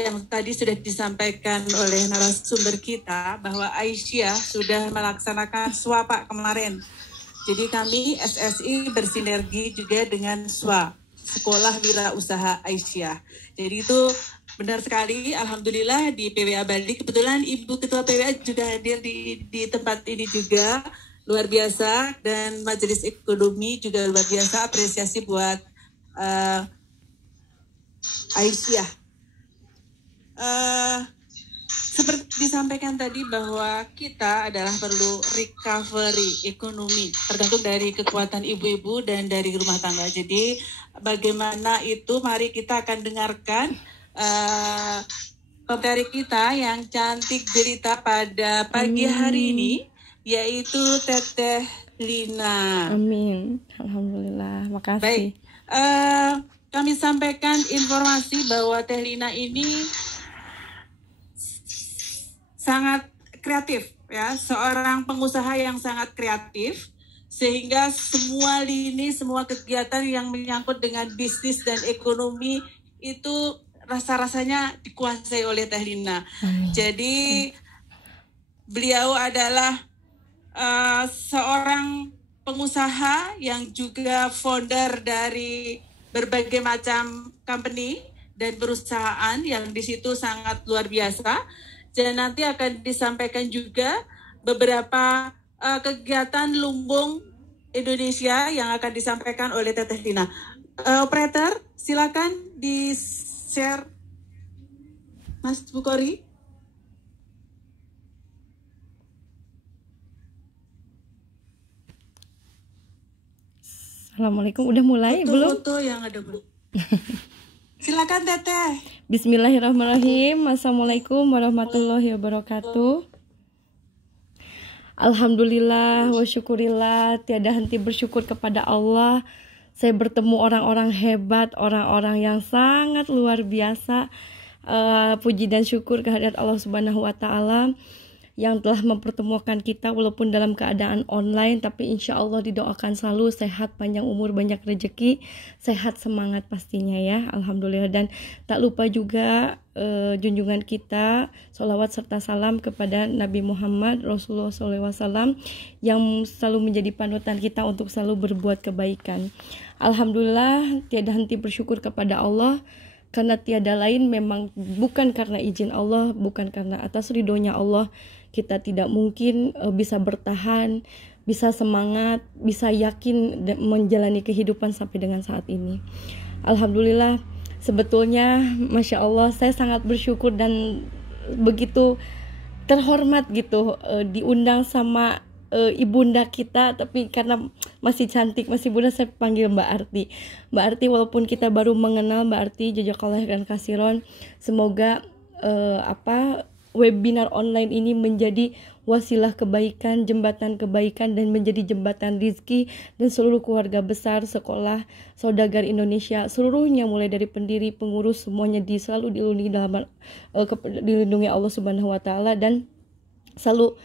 yang tadi sudah disampaikan oleh narasumber kita bahwa Aisyah sudah melaksanakan SWA kemarin. Jadi kami SSI bersinergi juga dengan SWA, Sekolah Wirausaha Aisyah. Jadi itu benar sekali, alhamdulillah di PWA Bali. Kebetulan Ibu Ketua PWA juga hadir di tempat ini juga, luar biasa. Dan Majelis Ekonomi juga luar biasa, apresiasi buat Aisyah. Seperti disampaikan tadi bahwa kita adalah perlu recovery ekonomi, tergantung dari kekuatan ibu-ibu dan dari rumah tangga. Jadi bagaimana itu, mari kita akan dengarkan pemberi kita yang cantik jelita pada pagi hari ini, yaitu Teteh Lina. Amin, alhamdulillah, makasih. Baik, kami sampaikan informasi bahwa Teh Lina ini sangat kreatif, ya, seorang pengusaha yang sangat kreatif, sehingga semua lini, semua kegiatan yang menyangkut dengan bisnis dan ekonomi itu rasa-rasanya dikuasai oleh Teh Lina. Jadi beliau adalah seorang pengusaha yang juga founder dari berbagai macam company dan perusahaan yang di situ sangat luar biasa. Dan nanti akan disampaikan juga beberapa kegiatan lumbung Indonesia yang akan disampaikan oleh Teteh Lina. Operator, silakan di-share, Mas Bukhari. Assalamualaikum, udah mulai belum? Foto yang ada belum? Silakan Teteh. Bismillahirrahmanirrahim. Assalamualaikum warahmatullahi wabarakatuh. Alhamdulillah wa syukurillah, tiada henti bersyukur kepada Allah. Saya bertemu orang-orang hebat, orang-orang yang sangat luar biasa. Puji dan syukur kehadirat Allah Subhanahu wa Ta'ala yang telah mempertemukan kita walaupun dalam keadaan online, tapi insya Allah didoakan selalu sehat, panjang umur, banyak rezeki, sehat, semangat pastinya ya, alhamdulillah. Dan tak lupa juga junjungan kita, sholawat serta salam kepada Nabi Muhammad Rasulullah SAW yang selalu menjadi panutan kita untuk selalu berbuat kebaikan. Alhamdulillah, tiada henti bersyukur kepada Allah, karena tiada lain, memang bukan karena izin Allah, bukan karena atas ridhonya Allah, kita tidak mungkin bisa bertahan, bisa semangat, bisa yakin menjalani kehidupan sampai dengan saat ini. Alhamdulillah, sebetulnya Masya Allah, saya sangat bersyukur dan begitu terhormat gitu diundang sama ibunda kita, tapi karena masih cantik, masih muda, saya panggil Mbak Arti. Mbak Arti, walaupun kita baru mengenal Mbak Arti, jazakallah khairan kasiron, semoga webinar online ini menjadi wasilah kebaikan, jembatan kebaikan, dan menjadi jembatan rizki, dan seluruh keluarga besar, sekolah, saudagar Indonesia, seluruhnya mulai dari pendiri, pengurus, semuanya selalu dilindungi Allah Subhanahu wa Ta'ala, dan selalu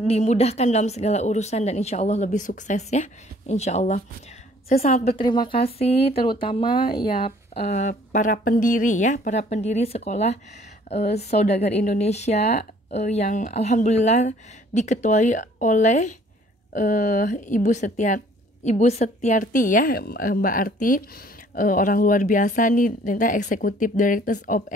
dimudahkan dalam segala urusan, dan insya Allah lebih sukses ya, insya Allah. Saya sangat berterima kasih terutama ya para pendiri sekolah saudagar Indonesia yang alhamdulillah diketuai oleh Ibu Setiarti ya, Mbak Arti, orang luar biasa nih, ternyata Executive Directors of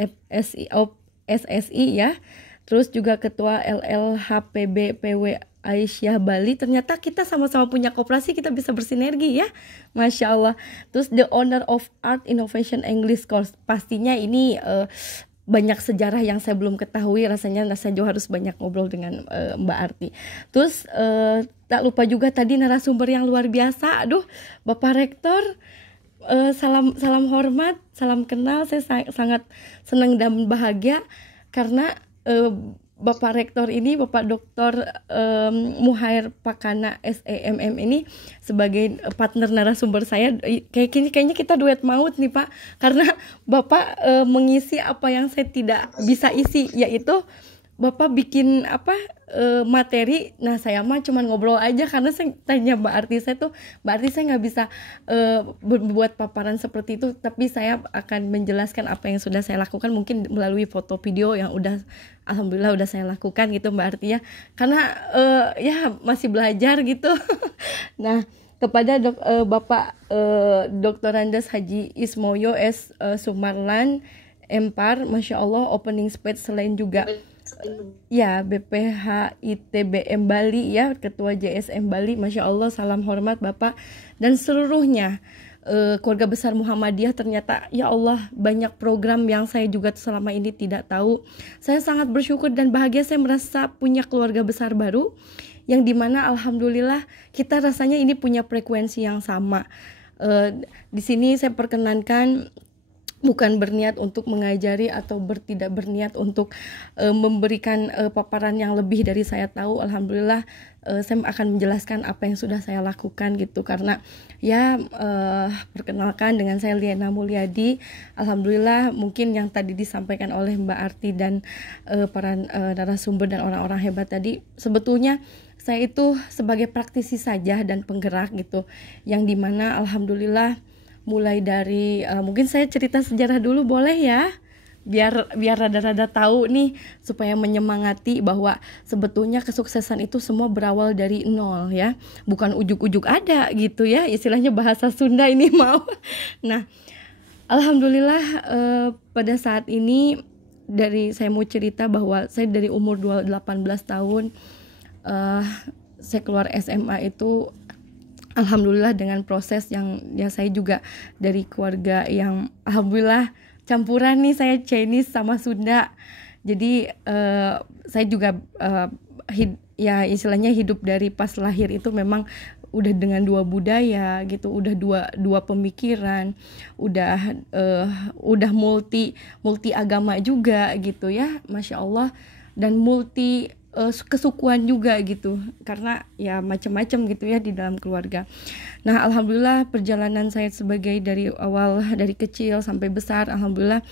SSI ya. Terus juga Ketua LLHPB PW Aisyah Bali. Ternyata kita sama-sama punya koperasi, kita bisa bersinergi ya, Masya Allah. Terus the owner of Art Innovation English Course. Pastinya ini banyak sejarah yang saya belum ketahui. Rasanya saya juga harus banyak ngobrol dengan Mbak Arti. Terus tak lupa juga tadi narasumber yang luar biasa. Aduh, Bapak Rektor, salam hormat, salam kenal. Saya sangat senang dan bahagia karena Bapak Rektor ini, Bapak Dr. Muhair Pakana SEMM ini sebagai partner narasumber saya. Kayaknya kita duet maut nih Pak, karena Bapak mengisi apa yang saya tidak bisa isi, yaitu Bapak bikin materi. Nah saya mah cuma ngobrol aja karena saya tanya Mbak Arti, Mbak Arti saya nggak bisa berbuat paparan seperti itu, tapi saya akan menjelaskan apa yang sudah saya lakukan mungkin melalui foto video yang udah alhamdulillah udah saya lakukan gitu Mbak Arti ya, karena ya masih belajar gitu. Nah kepada Bapak Dr. Andes Haji Ismoyo S. Sumarlan Empar, Masya Allah opening speech selain juga ya BPH ITBM Bali ya, Ketua JSM Bali, Masya Allah salam hormat Bapak dan seluruhnya keluarga besar Muhammadiyah. Ternyata ya Allah banyak program yang saya juga selama ini tidak tahu. Saya sangat bersyukur dan bahagia saya merasa punya keluarga besar baru yang dimana alhamdulillah kita rasanya ini punya frekuensi yang sama. Di sini saya perkenankan bukan berniat untuk mengajari atau tidak berniat untuk memberikan paparan yang lebih dari saya tahu. Alhamdulillah saya akan menjelaskan apa yang sudah saya lakukan gitu, karena ya perkenalkan dengan saya Liana Mulyadi. Alhamdulillah mungkin yang tadi disampaikan oleh Mbak Arti dan para narasumber dan orang-orang hebat tadi, sebetulnya saya itu sebagai praktisi saja dan penggerak gitu, yang dimana alhamdulillah mulai dari mungkin saya cerita sejarah dulu boleh ya, biar rada-rada tahu nih, supaya menyemangati bahwa sebetulnya kesuksesan itu semua berawal dari nol ya, bukan ujuk-ujuk ada gitu ya, istilahnya bahasa Sunda ini mau. Nah alhamdulillah pada saat ini saya mau cerita bahwa saya dari umur 18 tahun saya keluar SMA itu alhamdulillah dengan proses yang ya saya juga dari keluarga yang alhamdulillah campuran nih, saya Chinese sama Sunda. Jadi saya juga ya istilahnya hidup dari pas lahir itu memang udah dengan dua budaya gitu, udah dua pemikiran, udah multi agama juga gitu ya, Masya Allah, dan multi kesukuan juga gitu, karena ya macam-macam gitu ya di dalam keluarga. Nah alhamdulillah perjalanan saya sebagai dari awal, dari kecil sampai besar, alhamdulillah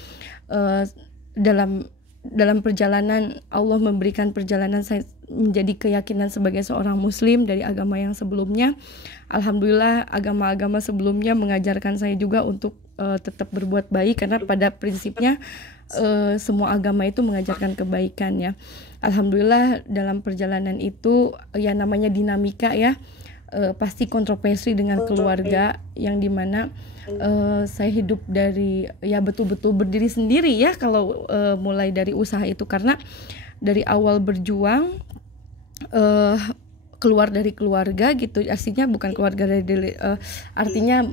dalam perjalanan Allah memberikan perjalanan saya menjadi keyakinan sebagai seorang muslim dari agama yang sebelumnya. Alhamdulillah agama-agama sebelumnya mengajarkan saya juga untuk tetap berbuat baik, karena pada prinsipnya semua agama itu mengajarkan kebaikan ya. Alhamdulillah dalam perjalanan itu ya namanya dinamika ya, pasti kontroversi dengan keluarga, yang dimana saya hidup dari ya betul-betul berdiri sendiri ya kalau mulai dari usaha itu, karena dari awal berjuang keluar dari keluarga gitu, artinya bukan keluarga dari artinya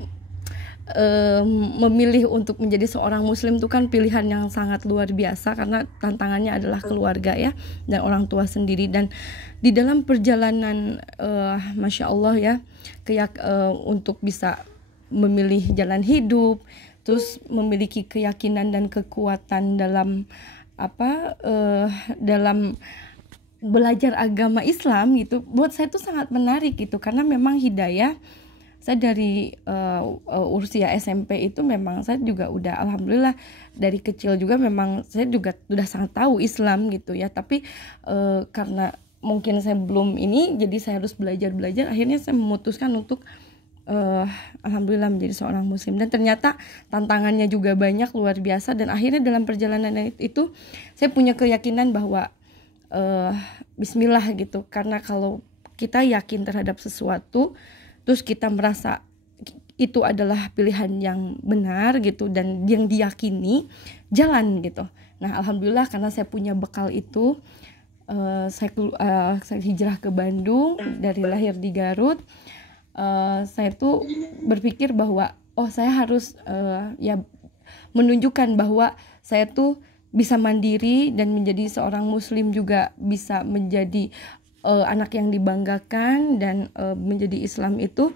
memilih untuk menjadi seorang muslim itu kan pilihan yang sangat luar biasa, karena tantangannya adalah keluarga ya dan orang tua sendiri. Dan di dalam perjalanan Masya Allah ya untuk bisa memilih jalan hidup, terus memiliki keyakinan dan kekuatan dalam dalam belajar agama Islam gitu, buat saya itu sangat menarik gitu, karena memang hidayah. Saya dari usia SMP itu memang saya juga udah alhamdulillah dari kecil juga memang saya juga udah sangat tahu Islam gitu ya, tapi karena mungkin saya belum ini, jadi saya harus belajar, akhirnya saya memutuskan untuk alhamdulillah menjadi seorang muslim. Dan ternyata tantangannya juga banyak, luar biasa, dan akhirnya dalam perjalanan itu saya punya keyakinan bahwa bismillah gitu, karena kalau kita yakin terhadap sesuatu terus kita merasa itu adalah pilihan yang benar gitu dan yang diyakini, jalan gitu. Nah alhamdulillah karena saya punya bekal itu, saya hijrah ke Bandung dari lahir di Garut. Saya tuh berpikir bahwa saya harus ya menunjukkan bahwa saya tuh bisa mandiri dan menjadi seorang muslim juga bisa menjadi anak yang dibanggakan, dan menjadi Islam itu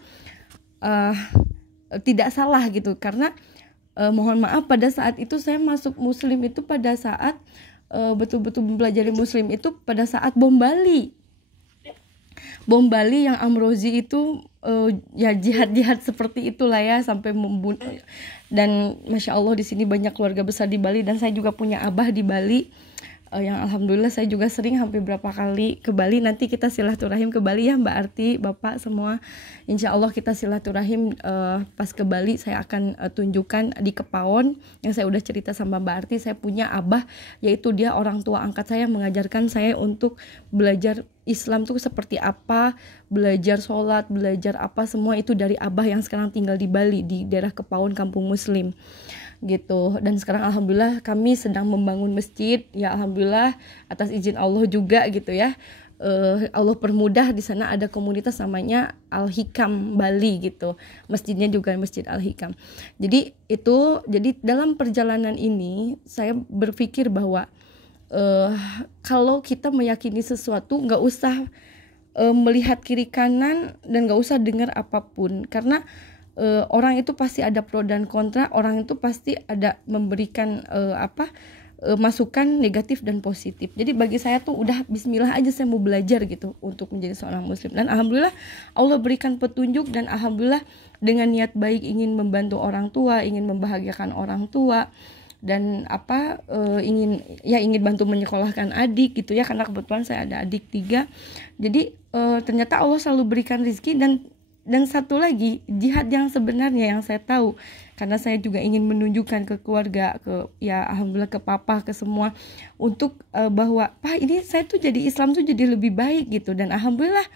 tidak salah gitu. Karena mohon maaf pada saat itu saya masuk muslim itu pada saat betul-betul mempelajari muslim itu pada saat bom Bali yang Amrozi itu ya jihad seperti itulah ya, sampai membunuh. Dan Masya Allah di sini banyak keluarga besar di Bali, dan saya juga punya abah di Bali. yang alhamdulillah saya juga sering hampir berapa kali ke Bali. Nanti kita silaturahim ke Bali ya Mbak Arti, Bapak semua. Insya Allah kita silaturahim pas ke Bali. Saya akan tunjukkan di Kepaon yang saya udah cerita sama Mbak Arti. Saya punya abah, yaitu dia orang tua angkat saya, mengajarkan saya untuk belajar Islam tuh seperti apa, belajar sholat, belajar apa, semua itu dari abah yang sekarang tinggal di Bali, di daerah Kepaon, kampung Muslim gitu. Dan sekarang alhamdulillah kami sedang membangun masjid ya, alhamdulillah atas izin Allah juga gitu ya. Allah permudah, di sana ada komunitas namanya Al Hikam Bali gitu, masjidnya juga Masjid Al Hikam. Jadi dalam perjalanan ini saya berpikir bahwa kalau kita meyakini sesuatu nggak usah melihat kiri kanan dan nggak usah dengar apapun, karena orang itu pasti ada pro dan kontra, orang itu pasti ada memberikan masukan negatif dan positif. Jadi bagi saya tuh udah bismillah aja, saya mau belajar gitu untuk menjadi seorang muslim. Dan alhamdulillah Allah berikan petunjuk, dan alhamdulillah dengan niat baik ingin membantu orang tua, ingin membahagiakan orang tua, dan ingin bantu menyekolahkan adik gitu ya, karena kebetulan saya ada adik 3. Jadi ternyata Allah selalu berikan rezeki. Dan satu lagi, jihad yang sebenarnya yang saya tahu, karena saya juga ingin menunjukkan ke keluarga, alhamdulillah ke papa, ke semua, untuk bahwa Pak, ini saya tuh jadi Islam tuh jadi lebih baik gitu. Dan alhamdulillah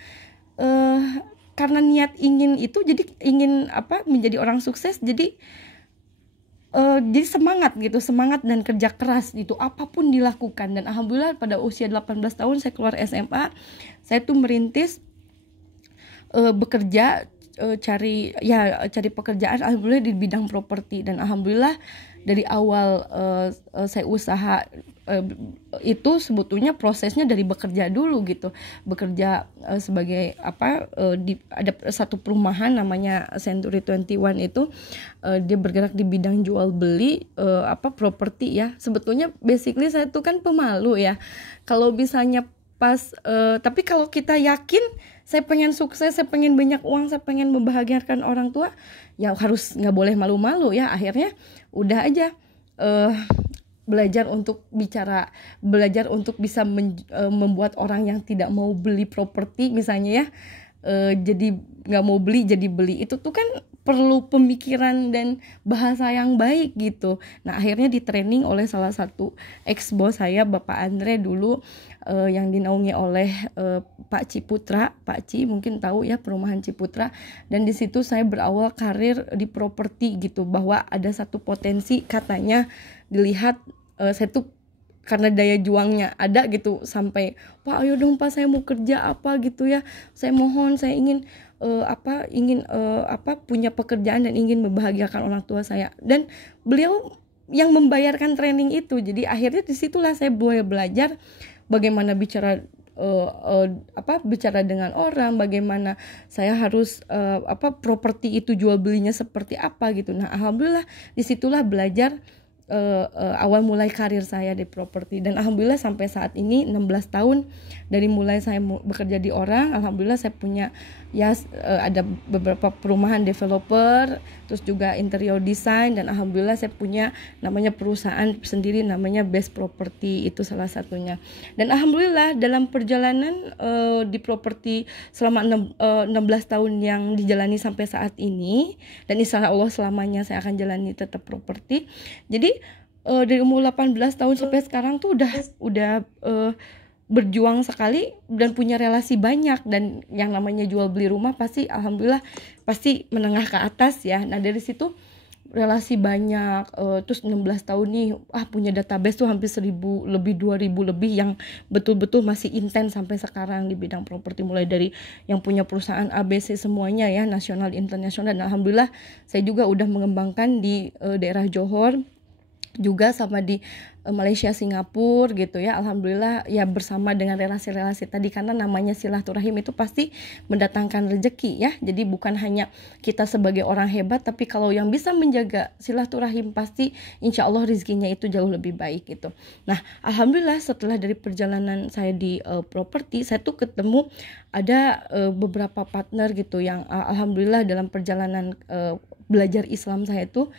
karena niat ingin itu, jadi ingin menjadi orang sukses, jadi semangat dan kerja keras gitu, apapun dilakukan. Dan alhamdulillah pada usia 18 tahun saya keluar SMA, saya tuh merintis bekerja, cari pekerjaan alhamdulillah di bidang properti. Dan alhamdulillah dari awal saya usaha itu sebetulnya prosesnya dari bekerja dulu gitu, bekerja sebagai ada satu perumahan namanya Century 21 itu, dia bergerak di bidang jual beli properti ya. Sebetulnya basically saya tuh kan pemalu ya, kalau misalnya tapi kalau kita yakin saya pengen sukses, saya pengen banyak uang, saya pengen membahagiakan orang tua, ya harus nggak boleh malu-malu ya. Akhirnya udah aja belajar untuk bisa membuat orang yang tidak mau beli properti misalnya ya, jadi nggak mau beli jadi beli. Itu tuh kan perlu pemikiran dan bahasa yang baik gitu. Nah akhirnya di training oleh salah satu ex bos saya, Bapak Andre dulu, yang dinaungi oleh Pak Ciputra, Pak Ci mungkin tahu ya, perumahan Ciputra. Dan di situ saya berawal karir di properti gitu, bahwa ada satu potensi katanya dilihat saya tuh karena daya juangnya ada gitu, sampai Pak ayo dong Pak, saya mau kerja apa gitu ya, saya mohon, saya ingin punya pekerjaan dan ingin membahagiakan orang tua saya. Dan beliau yang membayarkan training itu. Jadi akhirnya disitulah saya boleh belajar bagaimana bicara dengan orang, bagaimana saya harus properti itu jual belinya seperti apa gitu. Nah alhamdulillah disitulah belajar awal mulai karir saya di properti. Dan alhamdulillah sampai saat ini 16 tahun dari mulai saya bekerja di orang, alhamdulillah saya punya ada beberapa perumahan developer, terus juga interior design, dan alhamdulillah saya punya namanya perusahaan sendiri namanya Best Property, itu salah satunya. Dan alhamdulillah dalam perjalanan di properti selama 16 tahun yang dijalani sampai saat ini, dan insya Allah selamanya saya akan jalani tetap properti. Jadi dari umur 18 tahun sampai sekarang tuh udah berjuang sekali dan punya relasi banyak. Dan yang namanya jual beli rumah pasti alhamdulillah pasti menengah ke atas ya. Nah dari situ relasi banyak, terus 16 tahun nih punya database tuh hampir 1.000 lebih, 2.000 lebih yang betul-betul masih intens sampai sekarang di bidang properti, mulai dari yang punya perusahaan ABC semuanya ya, nasional internasional. Dan alhamdulillah saya juga udah mengembangkan di daerah Johor juga, sama di Malaysia, Singapura gitu ya. Alhamdulillah ya, bersama dengan relasi-relasi tadi, karena namanya silaturahim itu pasti mendatangkan rezeki ya. Jadi bukan hanya kita sebagai orang hebat, tapi kalau yang bisa menjaga silaturahim pasti insya Allah rezekinya itu jauh lebih baik gitu. Nah alhamdulillah setelah dari perjalanan saya di properti, saya tuh ketemu ada beberapa partner gitu yang alhamdulillah dalam perjalanan belajar Islam saya tuh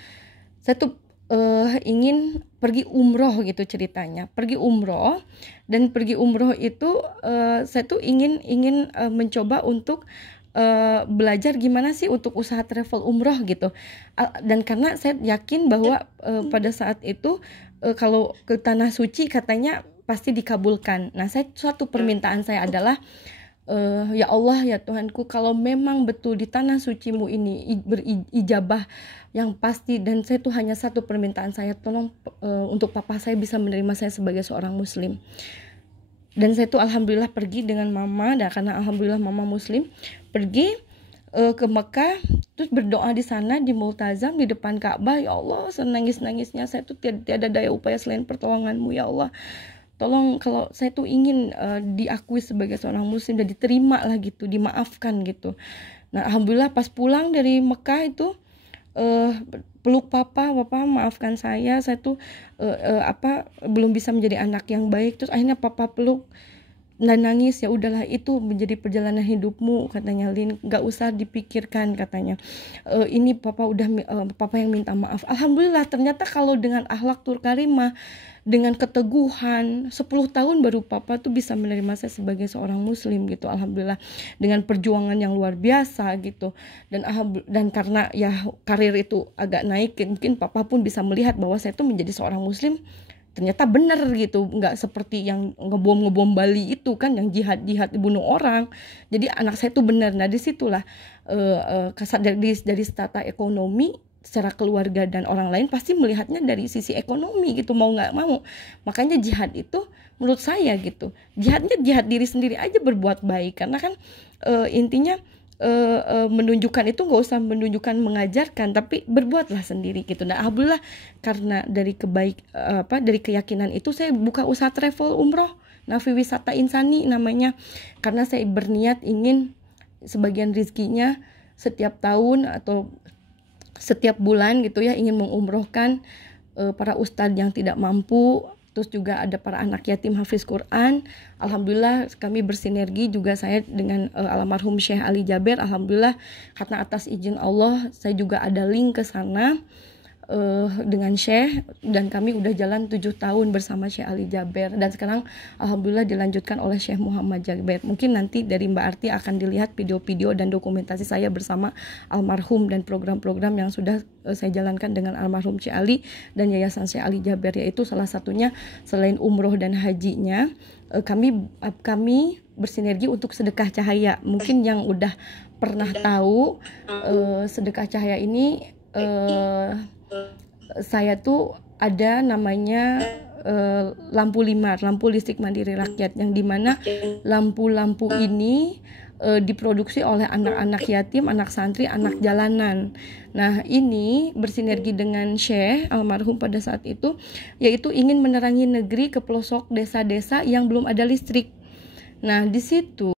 ingin pergi umroh gitu ceritanya, pergi umroh. Dan pergi umroh itu saya tuh ingin mencoba untuk belajar gimana sih untuk usaha travel umroh gitu. Dan karena saya yakin bahwa pada saat itu kalau ke tanah suci katanya pasti dikabulkan. Nah, suatu permintaan saya adalah, ya Allah, ya Tuhanku, kalau memang betul di tanah sucimu ini berijabah yang pasti, dan saya tuh hanya satu permintaan saya, tolong untuk papa saya bisa menerima saya sebagai seorang muslim. Dan saya tuh alhamdulillah pergi dengan mama, dan karena alhamdulillah mama muslim, pergi ke Mekah, terus berdoa di sana di Multazam di depan Ka'bah. Ya Allah, senangis-nangisnya saya tuh tiada daya upaya selain pertolonganmu ya Allah. Tolong, kalau saya tuh ingin diakui sebagai seorang muslim dan diterima lah gitu, dimaafkan gitu. Nah, alhamdulillah pas pulang dari Mekah itu peluk papa maafkan saya tuh belum bisa menjadi anak yang baik. Terus akhirnya papa peluk dan nangis. Ya udahlah, itu menjadi perjalanan hidupmu katanya, Lin, nggak usah dipikirkan katanya. Ini papa papa yang minta maaf. Alhamdulillah, ternyata kalau dengan akhlak karimah, dengan keteguhan, 10 tahun baru papa tuh bisa menerima saya sebagai seorang muslim gitu. Alhamdulillah, dengan perjuangan yang luar biasa gitu. Dan karena ya karir itu agak naik, mungkin papa pun bisa melihat bahwa saya tuh menjadi seorang muslim ternyata benar gitu, nggak seperti yang ngebom Bali itu kan, yang jihad bunuh orang. Jadi anak saya tuh benar. Nah, disitulah dari strata ekonomi, secara keluarga dan orang lain pasti melihatnya dari sisi ekonomi gitu, mau nggak mau. Makanya jihad itu menurut saya gitu, jihad diri sendiri aja berbuat baik, karena kan intinya menunjukkan itu nggak usah menunjukkan mengajarkan, tapi berbuatlah sendiri gitu. Nah, alhamdulillah karena dari dari keyakinan itu saya buka usaha travel umroh, Nafi Wisata Insani namanya, karena saya berniat ingin sebagian rizkinya setiap tahun atau setiap bulan gitu ya, ingin mengumrohkan para ustadz yang tidak mampu. Terus juga ada para anak yatim hafiz Quran. Alhamdulillah kami bersinergi juga, saya dengan almarhum Syekh Ali Jaber. Alhamdulillah karena atas izin Allah saya juga ada link ke sana dengan Syekh, dan kami udah jalan 7 tahun bersama Syekh Ali Jaber, dan sekarang alhamdulillah dilanjutkan oleh Syekh Muhammad Jaber. Mungkin nanti dari Mbak Arti akan dilihat video-video dan dokumentasi saya bersama almarhum dan program-program yang sudah saya jalankan dengan almarhum Syekh Ali dan Yayasan Syekh Ali Jaber, yaitu salah satunya selain umroh dan hajinya, kami bersinergi untuk sedekah cahaya. Mungkin yang udah pernah tahu sedekah cahaya ini, saya tuh ada namanya lampu limar, lampu listrik mandiri rakyat, yang dimana lampu-lampu ini diproduksi oleh anak-anak yatim, anak santri, anak jalanan. Nah, ini bersinergi dengan Syekh almarhum pada saat itu, yaitu ingin menerangi negeri ke pelosok desa-desa yang belum ada listrik. Nah, di situ